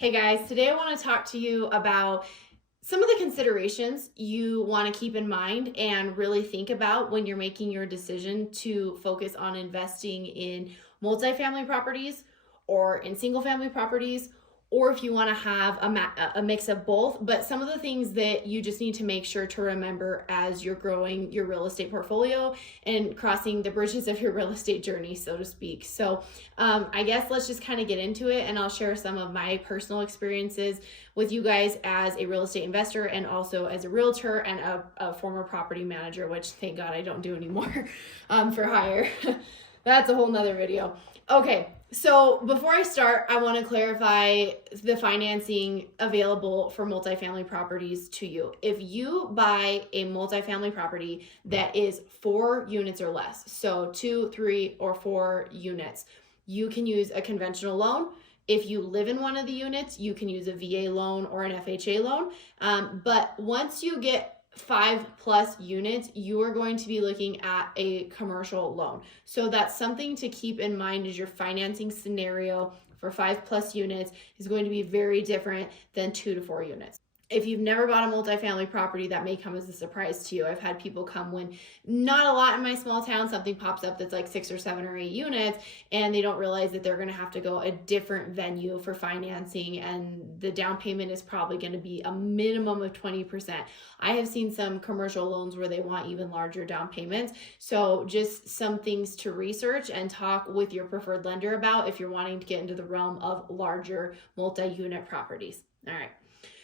Hey guys, today I want to talk to you about some of the considerations you want to keep in mind and really think about when you're making your decision to focus on investing in multifamily properties or in single family properties, or if you want to have a mix of both. But some of the things that you just need to make sure to remember as you're growing your real estate portfolio and crossing the bridges of your real estate journey, so to speak. So I guess let's just kind of get into it, and I'll share some of my personal experiences with you guys as a real estate investor and also as a realtor and a former property manager, which thank God I don't do anymore for hire. That's a whole nother video. Okay, so before I start, I want to clarify the financing available for multifamily properties to you. If you buy a multifamily property that is 4 units or less, so 2, 3, or 4 units, you can use a conventional loan. If you live in one of the units, you can use a VA loan or an FHA loan. But once you get 5+ units, you are going to be looking at a commercial loan. So that's something to keep in mind as your financing scenario for 5+ units is going to be very different than 2 to 4 units. If you've never bought a multifamily property, that may come as a surprise to you. I've had people come when not a lot in my small town, something pops up that's like 6 or 7 or 8 units, and they don't realize that they're going to have to go a different venue for financing, and the down payment is probably going to be a minimum of 20%. I have seen some commercial loans where they want even larger down payments. So just some things to research and talk with your preferred lender about if you're wanting to get into the realm of larger multi-unit properties. All right.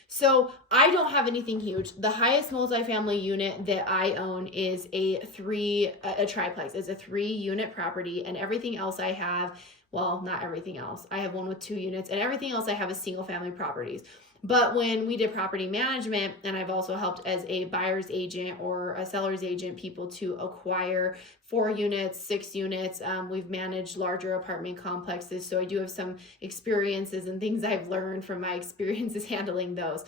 So I don't have anything huge. The highest multifamily unit that I own is a triplex. It's a 3-unit property, and everything else I have, well, not everything else. I have one with 2 units, and everything else I have is single family properties. But when we did property management, and I've also helped as a buyer's agent or a seller's agent, people to acquire 4 units, 6 units. We've managed larger apartment complexes. So I do have some experiences and things I've learned from my experiences handling those.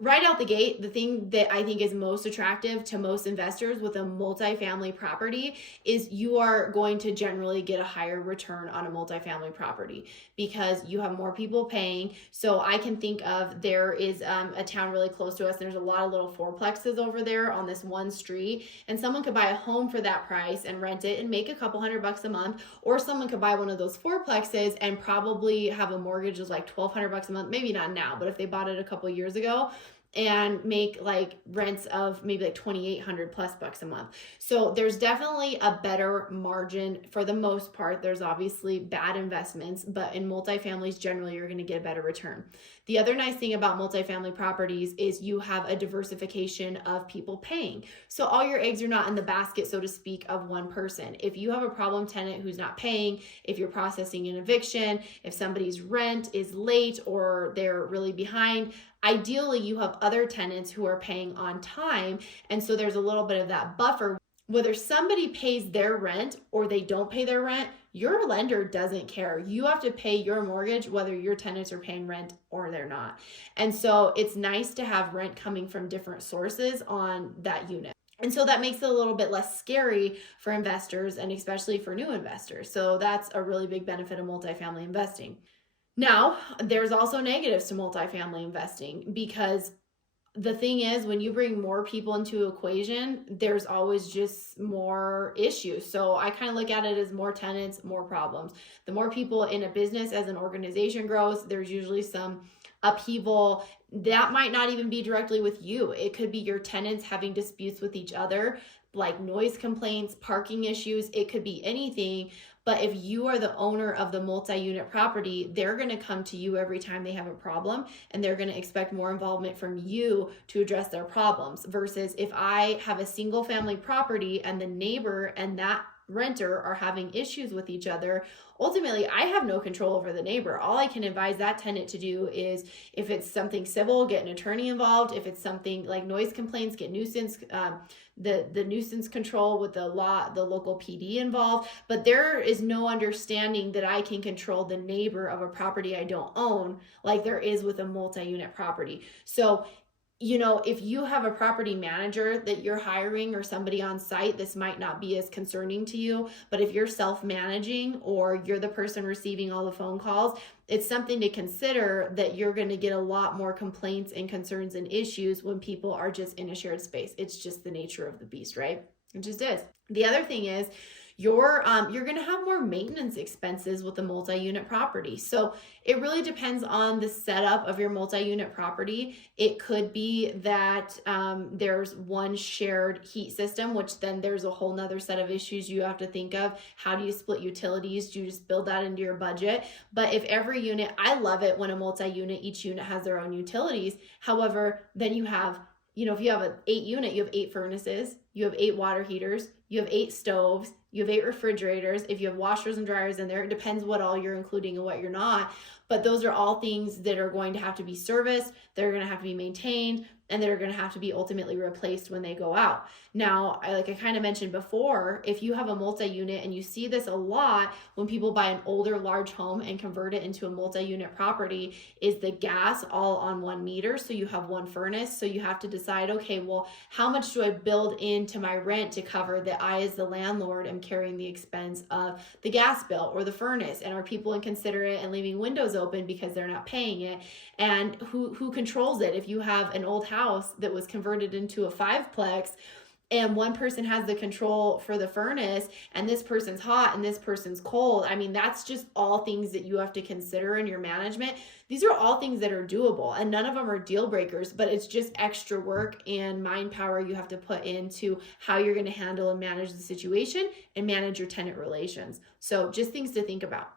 Right out the gate, the thing that I think is most attractive to most investors with a multifamily property is you are going to generally get a higher return on a multifamily property because you have more people paying. So I can think of, there is a town really close to us. There's a lot of little fourplexes over there on this one street, and someone could buy a home for that price and rent it and make a couple $100 a month, or someone could buy one of those fourplexes and probably have a mortgage of like $1,200 a month, maybe not now, but if they bought it a couple years ago, and make like rents of maybe like $2,800+ a month. So there's definitely a better margin for the most part. There's obviously bad investments, but in multifamilies, generally you're going to get a better return. The other nice thing about multifamily properties is you have a diversification of people paying. So all your eggs are not in the basket, so to speak, of one person. If you have a problem tenant who's not paying, if you're processing an eviction, if somebody's rent is late or they're really behind, ideally you have other tenants who are paying on time. And so there's a little bit of that buffer. Whether somebody pays their rent or they don't pay their rent, your lender doesn't care. You have to pay your mortgage whether your tenants are paying rent or they're not. And so it's nice to have rent coming from different sources on that unit. And so that makes it a little bit less scary for investors and especially for new investors. So that's a really big benefit of multifamily investing. Now, there's also negatives to multifamily investing because the thing is, when you bring more people into equation, there's always just more issues. So I kind of look at it as more tenants, more problems. The more people in a business as an organization grows, there's usually some upheaval. That might not even be directly with you. It could be your tenants having disputes with each other, like noise complaints, parking issues. It could be anything. But if you are the owner of the multi-unit property, they're going to come to you every time they have a problem, and they're going to expect more involvement from you to address their problems. Versus if I have a single family property and the neighbor and that renter are having issues with each other, ultimately I have no control over the neighbor. All I can advise that tenant to do is, if it's something civil, get an attorney involved. If it's something like noise complaints, get nuisance the nuisance control with the local PD involved. But there is no understanding that I can control the neighbor of a property I don't own like there is with a multi-unit property. So if you have a property manager that you're hiring or somebody on site, this might not be as concerning to you. But if you're self-managing or you're the person receiving all the phone calls, it's something to consider that you're going to get a lot more complaints and concerns and issues when people are just in a shared space. It's just the nature of the beast, right? It just is. The other thing is, you're going to have more maintenance expenses with a multi-unit property. So it really depends on the setup of your multi-unit property. It could be that there's one shared heat system, which then there's a whole nother set of issues you have to think of. How do you split utilities? Do you just build that into your budget? But if every unit, I love it when a multi-unit, each unit has their own utilities. However, then you have, if you have an 8-unit, you have 8 furnaces, you have 8 water heaters, you have 8 stoves, you have 8 refrigerators. If you have washers and dryers in there, it depends what all you're including and what you're not. But those are all things that are going to have to be serviced, they're going to have to be maintained, and they're going to have to be ultimately replaced when they go out. Now, like I kind of mentioned before, if you have a multi-unit, and you see this a lot when people buy an older large home and convert it into a multi-unit property, is the gas all on one meter. So you have one furnace. So you have to decide, okay, well, how much do I build into my rent to cover that I as the landlord am carrying the expense of the gas bill or the furnace? And are people inconsiderate and leaving windows open because they're not paying it? And who controls it? If you have an old house that was converted into a 5-plex, and one person has the control for the furnace, and this person's hot and this person's cold, I mean, that's just all things that you have to consider in your management. These are all things that are doable, and none of them are deal breakers, but it's just extra work and mind power you have to put into how you're going to handle and manage the situation and manage your tenant relations. So just things to think about.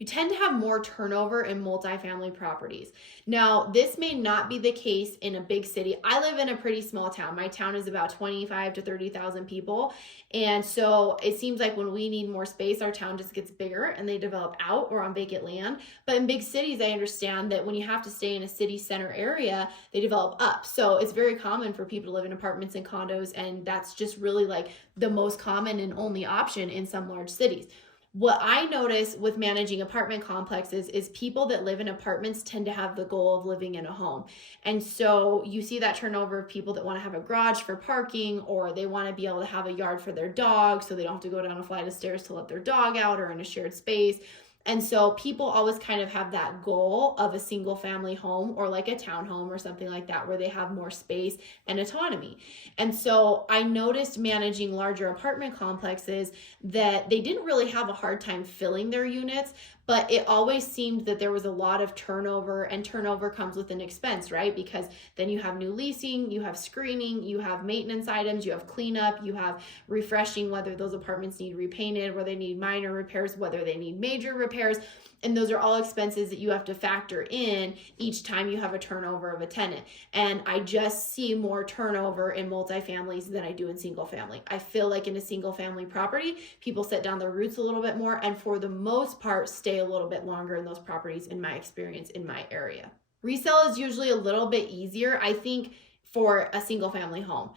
You tend to have more turnover in multifamily properties. Now, this may not be the case in a big city. I live in a pretty small town. My town is about 25 to 30,000 people. And so it seems like when we need more space, our town just gets bigger and they develop out or on vacant land. But in big cities, I understand that when you have to stay in a city center area, they develop up. So it's very common for people to live in apartments and condos, and that's just really like the most common and only option in some large cities. What I notice with managing apartment complexes is people that live in apartments tend to have the goal of living in a home. And so you see that turnover of people that want to have a garage for parking, or they want to be able to have a yard for their dog so they don't have to go down a flight of stairs to let their dog out, or in a shared space. And so people always kind of have that goal of a single family home or like a townhome or something like that, where they have more space and autonomy. And so I noticed managing larger apartment complexes that they didn't really have a hard time filling their units, but it always seemed that there was a lot of turnover, and turnover comes with an expense, right? Because then you have new leasing, you have screening, you have maintenance items, you have cleanup, you have refreshing, whether those apartments need repainted, whether they need minor repairs, whether they need major repairs. And those are all expenses that you have to factor in each time you have a turnover of a tenant. And I just see more turnover in multifamilies than I do in single family. I feel like in a single family property, people set down their roots a little bit more, and for the most part, stay a little bit longer in those properties, in my experience, in my area. Resale is usually a little bit easier, I think, for a single family home.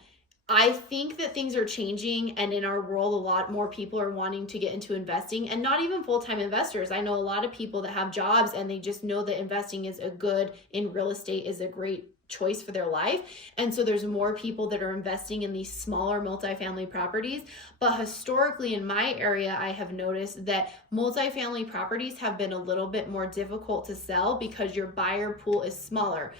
I think that things are changing, and in our world, a lot more people are wanting to get into investing, and not even full-time investors. I know a lot of people that have jobs and they just know that investing is in real estate is a great choice for their life. And so there's more people that are investing in these smaller multifamily properties. But historically in my area, I have noticed that multifamily properties have been a little bit more difficult to sell because your buyer pool is smaller.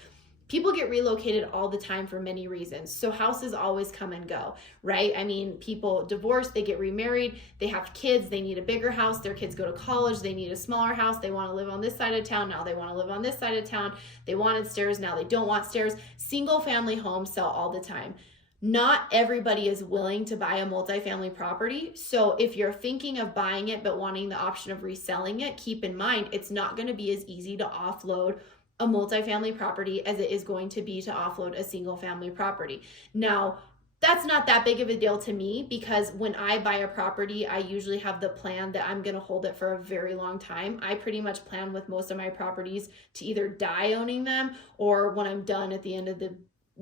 People get relocated all the time for many reasons. So houses always come and go, right? I mean, people divorce, they get remarried, they have kids, they need a bigger house, their kids go to college, they need a smaller house, they want to live on this side of town, now they want to live on this side of town, they wanted stairs, now they don't want stairs. Single family homes sell all the time. Not everybody is willing to buy a multifamily property. So if you're thinking of buying it but wanting the option of reselling it, keep in mind it's not going to be as easy to offload a multifamily property as it is going to be to offload a single family property. Now, that's not that big of a deal to me, because when I buy a property, I usually have the plan that I'm going to hold it for a very long time. I pretty much plan with most of my properties to either die owning them, or when I'm done at the end of the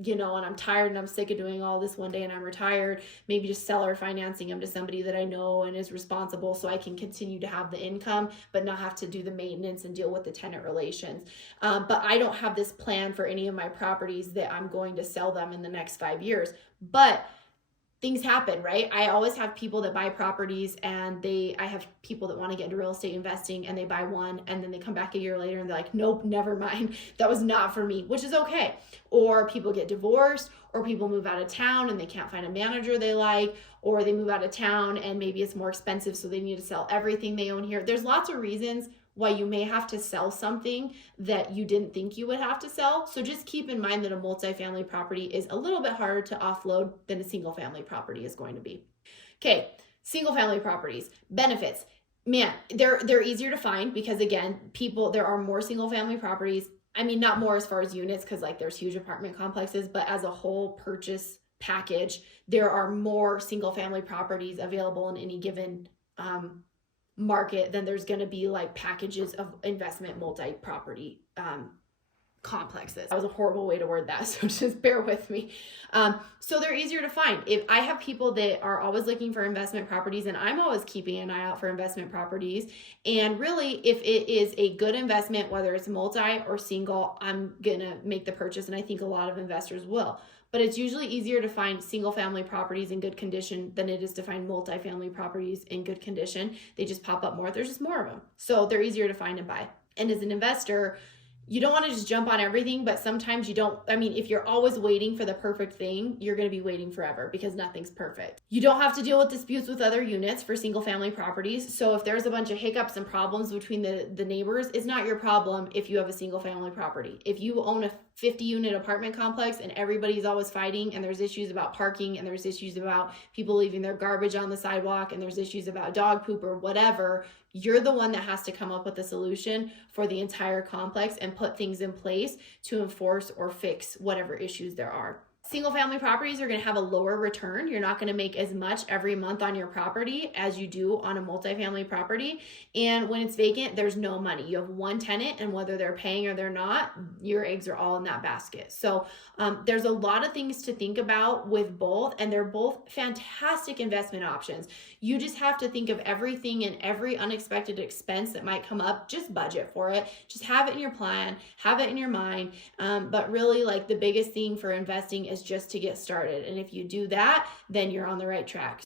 and I'm tired and I'm sick of doing all this one day and I'm retired, maybe just seller financing them to somebody that I know and is responsible so I can continue to have the income, but not have to do the maintenance and deal with the tenant relations. But I don't have this plan for any of my properties that I'm going to sell them in the next 5 years. But things happen, right? I always have people that buy properties, and I have people that want to get into real estate investing, and they buy one and then they come back a year later and they're like, nope, never mind. That was not for me, which is okay. Or people get divorced, or people move out of town and they can't find a manager they like, or they move out of town and maybe it's more expensive, so they need to sell everything they own here. There's lots of reasons why you may have to sell something that you didn't think you would have to sell. So just keep in mind that a multifamily property is a little bit harder to offload than a single family property is going to be. Okay, single family properties, benefits. Man, they're easier to find because, again, there are more single family properties. I mean, not more as far as units, because like there's huge apartment complexes, but as a whole purchase package, there are more single family properties available in any given market than there's going to be like packages of investment multi-property complexes. That was a horrible way to word that, so just bear with me. So they're easier to find. If I have people that are always looking for investment properties, and I'm always keeping an eye out for investment properties, and really if it is a good investment, whether it's multi or single, I'm gonna make the purchase, and I think a lot of investors will. But it's usually easier to find single family properties in good condition than it is to find multifamily properties in good condition. They just pop up more. There's just more of them. So they're easier to find and buy. And as an investor, you don't want to just jump on everything, but sometimes you don't. I mean, if you're always waiting for the perfect thing, you're going to be waiting forever because nothing's perfect. You don't have to deal with disputes with other units for single family properties. So if there's a bunch of hiccups and problems between the neighbors, it's not your problem if you have a single family property. If you own a 50 unit apartment complex and everybody's always fighting, and there's issues about parking, and there's issues about people leaving their garbage on the sidewalk, and there's issues about dog poop or whatever, you're the one that has to come up with a solution for the entire complex and put things in place to enforce or fix whatever issues there are. Single family properties are going to have a lower return. You're not going to make as much every month on your property as you do on a multifamily property. And when it's vacant, there's no money. You have one tenant, and whether they're paying or they're not, your eggs are all in that basket. So there's a lot of things to think about with both, and they're both fantastic investment options. You just have to think of everything and every unexpected expense that might come up. Just budget for it. Just have it in your plan, have it in your mind. But really, like, the biggest thing for investing is just to get started. And if you do that, then you're on the right track.